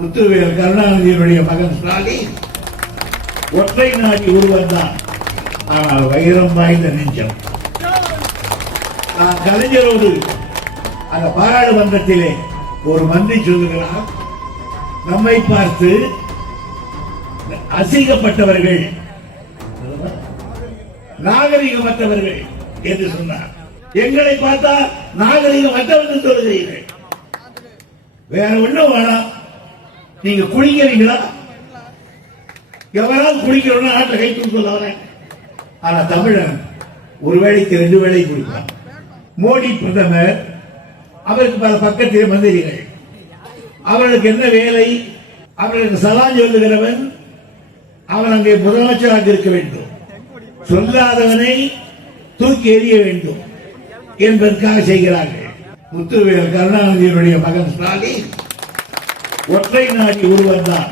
முத்துவேல் கருணாநிதியினுடைய மகன் ஸ்டாலின் ஒற்றை நாடி ஒருவர் தான், ஆனால் வைரம் வாய்ந்த நெஞ்சம். நான் கலைஞரோடு அந்த பாராளுமன்றத்திலே ஒரு மந்திரி சொல்லுகிறார், நம்மை பார்த்து அசிங்கப்பட்டவர்கள் நாகரிகமற்றவர்கள் என்று சொன்னார். எங்களை பார்த்தா நாகரிகமற்றவர்கள் சொல்லுகிறீர்கள், வேற ஒண்ணும் வேணாம். நீங்க குளிக்கிறீங்களா? எவரால் குளிக்கிறோம்னா நாட்டில் கை தூக்க சொல்ல வரேன். ஆனா தமிழன் ஒரு வேளைக்கு 2 வேளை குளிப்பான். மோடி பிரதமர், அவருக்கு பல பக்கத்திலே மந்திரிகள், அவர்களுக்கு என்ன வேலை? அவர்களுக்கு சலாம் சொல்லுகிறவன் அவன் அங்கே முதலமைச்சராக இருக்க வேண்டும், சொல்லாதவனை தூக்கி எறிய வேண்டும் என்பதற்காக செய்கிறார்கள். முத்துவேல் கருணாநிதியினுடைய மகன் ஸ்டாலின் ஒற்றை நாடி ஒருவர் தான்,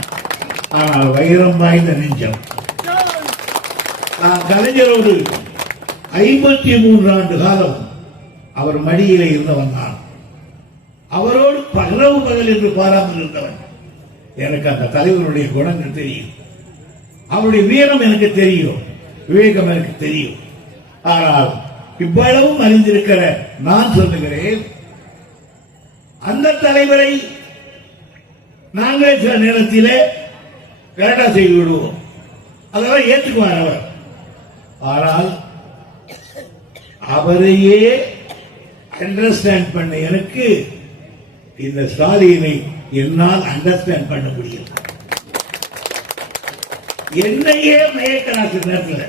ஆனால் வைரம் வாய்ந்த நெஞ்சம். நான் கலைஞரோடு 53 ஆண்டு காலம் அவர் மடியிலே இருந்தவன் நான். அவரோடு பகரவு பகல் என்று பாராமல் இருந்தவன். எனக்கு அந்த தலைவருடைய குணங்கள் தெரியும், அவருடைய வீரம் எனக்கு தெரியும், விவேகம் எனக்கு தெரியும். ஆனால் இவ்வளவும் அறிந்திருக்கிற நான் சொல்லுகிறேன், அந்த தலைவரை நாங்கள் சில நேரத்திலே கரெக்டா செய்து விடுவோம், அதெல்லாம் ஏற்றுக்குவார் அவர். ஆனால் அவரையே அண்டர்ஸ்டாண்ட் பண்ண எனக்கு இந்த ஸ்டாலினை என்னால் அண்டர்ஸ்டாண்ட் பண்ண முடியும். என்னையே மயக்கிறார் நேரத்தில்.